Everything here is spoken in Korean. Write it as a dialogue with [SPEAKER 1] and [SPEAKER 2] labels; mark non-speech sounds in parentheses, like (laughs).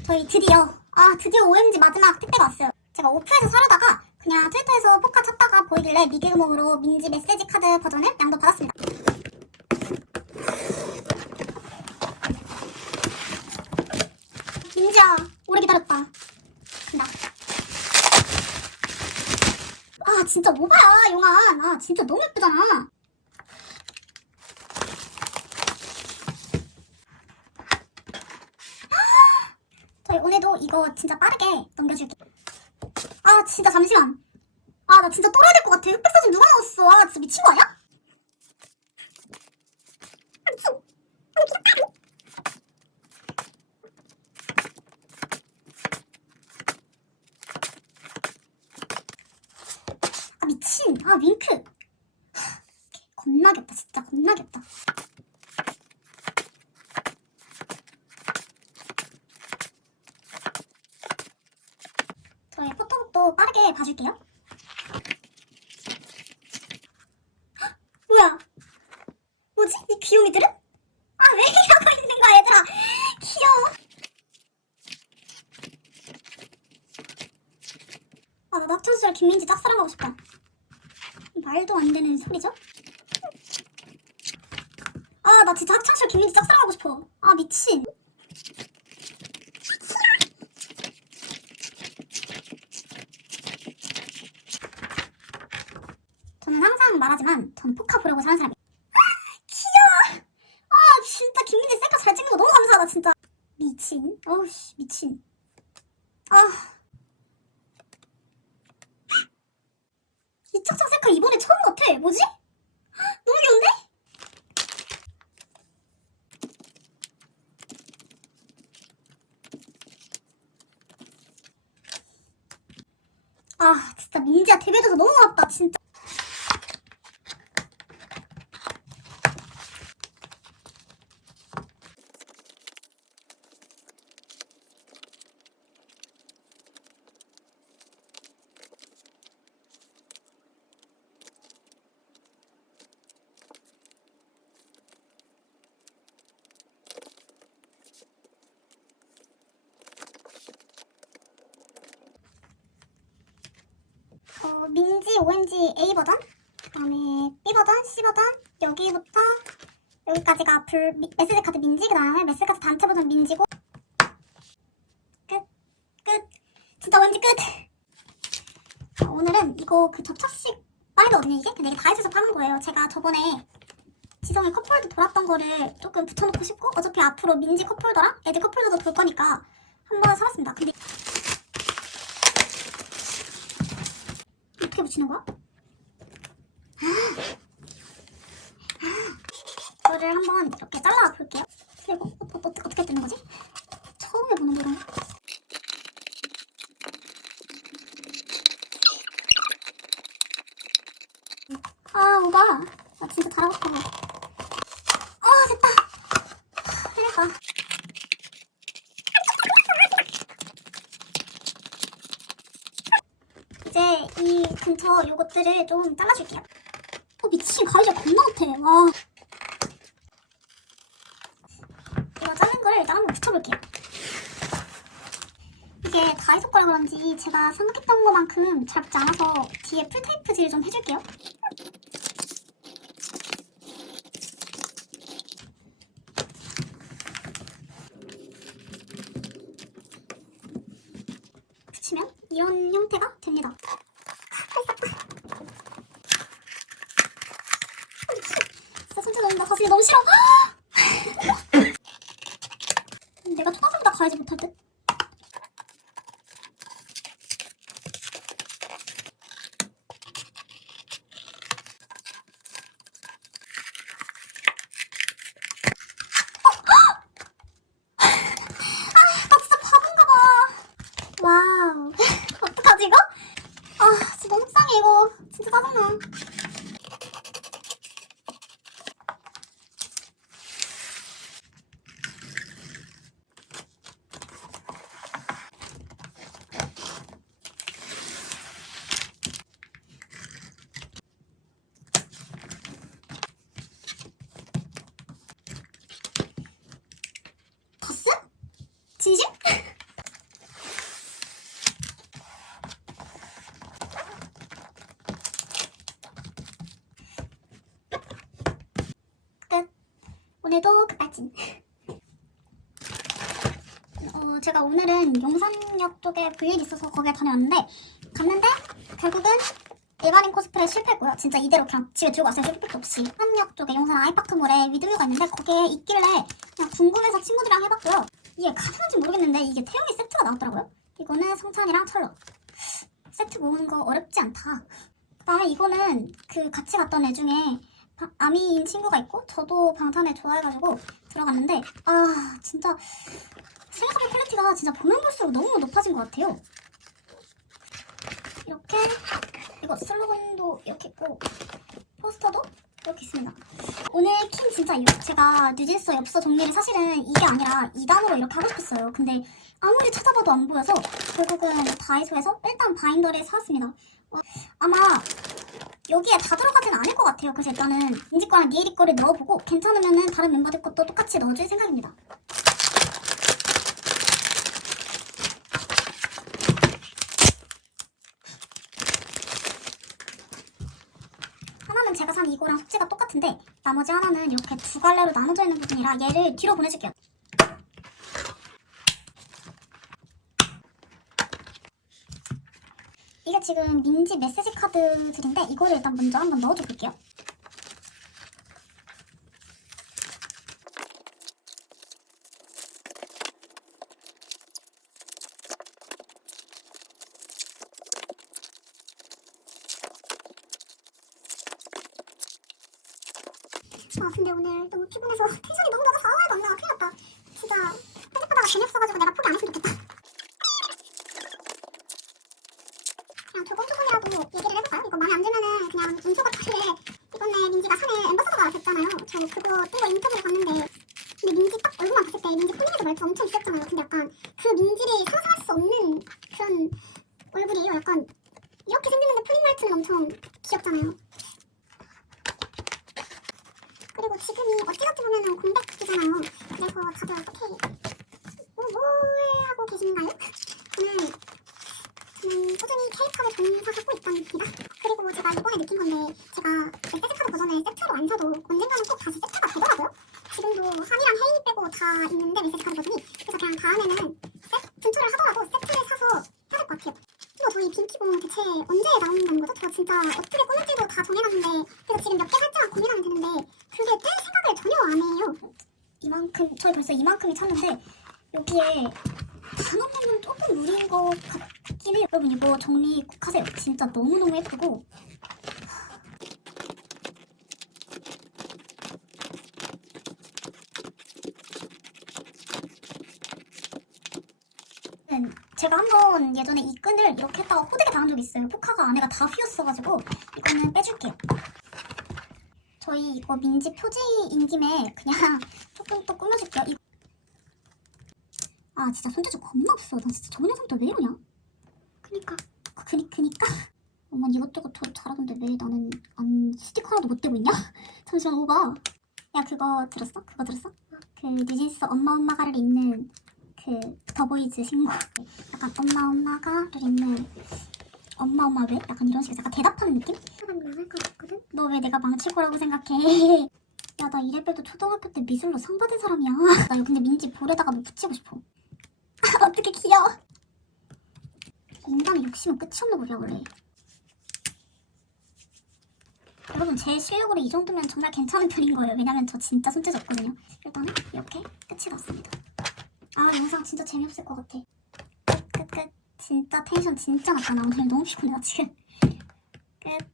[SPEAKER 1] 저희 드디어 아 드디어 OMG 마지막 택배가 왔어요. 제가 오프에서 사려다가 그냥 트위터에서 포카 찾다가 보이길래 미개구멍으로 민지 메시지 카드 버전을 양도 받았습니다. 민지야 오래 기다렸다. 간다. 아 진짜 뭐봐야 용안. 아 진짜 너무 예쁘잖아. 저희 오늘도 이거 진짜 빠르게 넘겨줄게. 아 진짜 잠시만. 아 나 진짜 떨어야 될 것 같아. 흑백 사진 누가 나왔어? 아 진짜 미친 거 아니야? 아 미친. 아 윙크. 하, 겁나 귀엽다 진짜 겁나 귀엽다. 저희 포토북도 빠르게 봐줄게요. 헉, 뭐야? 뭐지? 이 귀요미들은? 아, 왜 이러고 있는 거야, 얘들아? 귀여워. 아, 나 학창시절 김민지 짝사랑하고 싶다. 말도 안 되는 소리죠? 아, 나 진짜 학창시절 김민지 짝사랑하고 싶어. 아, 미친. 저는 항상 보려고 사는 사람이에요. 아, 귀여워. 아 진짜 김민지 셀카 잘 찍는 거 너무 감사하다 진짜. 미친. 어우씨 미친. 아. 이 짝짝 셀카 이번에 처음 같아. 뭐지? 너무 귀여운데? 아 진짜 민지야 데뷔해줘서 너무 고맙다 진짜. 어, 민지 OMG A 버전, 그 다음에 B 버전, C 버전, 여기부터 여기까지가 불 미- 메시지 카드 민지, 그 다음에 메시지 카드 단체 버전 민지고 끝, 끝. 진짜 OMG 끝. 어, 오늘은 이거 그 접착식 빨이거든요 이게, 근데 이게 다이소에서 파는 거예요. 제가 저번에 지성이 컵홀더 돌았던 거를 조금 붙여놓고 싶고 어차피 앞으로 민지 컵홀더랑 애들 컵홀더도 돌 거니까 한번 사봤습니다. 근데 붙이는 거야? (gasps) 이거를 한번 이렇게 잘라 볼게요. 그리고 어, 어, 어, 어떻게 뜨는 거지? 처음 해보는 거라. 아, 오바. 나 진짜 잘하고 싶어. 아, 됐다. 해냈다. 이제 이 근처 요것들을 좀 잘라줄게요. 어, 미친 가위질 겁나 못해. 와. 이거 자른 거를 일단 한번 붙여볼게요. 이게 다이소 거라 그런지 제가 생각했던 것만큼 잘 붙지 않아서 뒤에 풀테이프질 좀 해줄게요. 붙이면 이런 형태가 됩니다. 진짜 손재 너무 싫어. (laughs) 내가 초등학생 다 가야지 못할 듯. 진심? 끝. 오늘도 끝까지. 어, 제가 오늘은 용산역 쪽에 그일 있어서 거기에 다녀왔는데 갔는데 결국은 일반인 코스프레 실패했고요. 진짜 이대로 그냥 집에 들고 왔어요. 쇼핑백 없이. 한역 쪽에 용산 아이파크몰에 위드뷰가 있는데 거기에 있길래 그냥 궁금해서 친구들이랑 해봤고요. 이게 가능한지 모르겠는데 이게 태용이 세트가 나왔더라고요. 이거는 성찬이랑 철로. 세트 모으는 거 어렵지 않다. 그다음에 이거는 그 같이 갔던 애 중에 바- 아미인 친구가 있고 저도 방탄을 좋아해가지고 들어갔는데 아 진짜 생각보다 퀄리티가 진짜 보면 볼수록 너무 높아진 것 같아요. 이렇게 이거 슬로건도 이렇게 있고 포스터도 이렇게 있습니다. 오늘 킨 진짜 이- 제가 뉴진스 엽서 정리를 사실은 이게 아니라 2단으로 이렇게 하고 싶었어요. 근데 아무리 찾아봐도 안 보여서 결국은 다이소에서 일단 바인더를 사왔습니다. 어, 아마 여기에 다 들어가진 않을 것 같아요. 그래서 일단은 인지 거랑 니에리 거를 넣어보고 괜찮으면은 다른 멤버들 것도 똑같이 넣어줄 생각입니다. 하나는 제가 산 이거랑 속지가 똑같은데 나머지 하나는 이렇게 두 갈래로 나눠져 있는 부분이라 얘를 뒤로 보내줄게요. 이게 지금 민지 메시지 카드들인데 이거를 일단 먼저 한번 넣어줘 볼게요. 아 근데 오늘 너무 피곤해서 텐션이 너무 낮아서 아무 말도 안 나와 큰일 났다. 진짜 편집하다가 재미없어가지고 내가 포기 안 했으면 좋겠다. 그냥 조금 조금이라도 얘기를 해볼까요? 이거 마음에 안 들면은 그냥 운수 같게 이번에 민지가 산에 엠버서더가 됐잖아요. 저 그거 뜨고 인터뷰를 봤는데 근데 민지 딱 얼굴만 봤을 때 민지 커뮤니티 말투 엄청 귀엽잖아요. 근데 약간 그 민지를 상상할 수 없는 그런 얼굴이에요. 약간 이렇게 생겼는데 풀린 말투는 엄청 귀엽잖아요 그리고 지금이 어찌어찌 보면은 공백기잖아요. 그래서 다들 어떻게 뭐, 뭘 하고 계신가요? 저는 저는 꾸준히 케이팝을 전사 갖고 있답니다. 그리고 제가 이번에 느낀 건데 제가 메시지 카드 버전을 세트로 안 사도 언젠가는 꼭 다시 세트가 되더라고요. 지금도 한이랑 혜인이 빼고 다 있는데 메시지 카드 버전이 그래서 그냥 다음에는 세, 분초를 하더라도 세트를 사서 해야 될 것 같아요. 이거 저희 빈키봉 대체 언제 나오는 거죠? 저 진짜 어떻게 꾸밀지도 다 정해놨는데 그래서 지금 몇 개 살짝 고민하면 되는데 그게 뜰 생각을 전혀 안 해요. 벌써 이만큼이 찼는데 여기에 단어는 조금 무리인 것 같긴 해요. 여러분 이거 정리 꼭 하세요. 진짜 너무너무 예쁘고 음, 제가 한번 예전에 이 끈을 이렇게 했다가 호되게 당한 적이 있어요. 포카가 안에가 다 휘었어가지고 이거는 빼줄게요. 저희 이거 민지 표지인 김에 그냥 조금 또 꾸며줄게요. 이- 아 진짜 손재주 겁나 없어. 나 진짜 저번 영상 때왜 이러냐? 그니까 그, 그니 그니까 어머 이것저것 저 잘하던데 왜 나는 안 스티커 하나도 못 대고 있냐? (laughs) 잠시만 오봐. 야 그거 들었어? 그거 들었어? 그 뉴진스 엄마 엄마가를 읽는 그 더보이즈 신곡 약간 엄마 엄마가를 읽는 엄마 엄마 왜? 약간 이런 식으로 약간 대답하는 느낌? 사람 망할 것 같거든? 너 왜 내가 망칠 거라고 생각해? (laughs) 야 나 이래봬도 초등학교 때 미술로 상 받은 사람이야 (laughs) 나 근데 민지 볼에다가 뭐 붙이고 싶어 어떻게 귀여워. 인간의 욕심은 끝이 없는 거야 원래 여러분 제 실력으로 이 정도면 정말 괜찮은 편인 거예요. 왜냐면 저 진짜 손재주 없거든요. 일단은 이렇게 끝이 났습니다. 아 영상 진짜 재미없을 것 같아. 끝 끝. 진짜 텐션 진짜 낮다. 나 오늘 너무 피곤해 나 지금 끝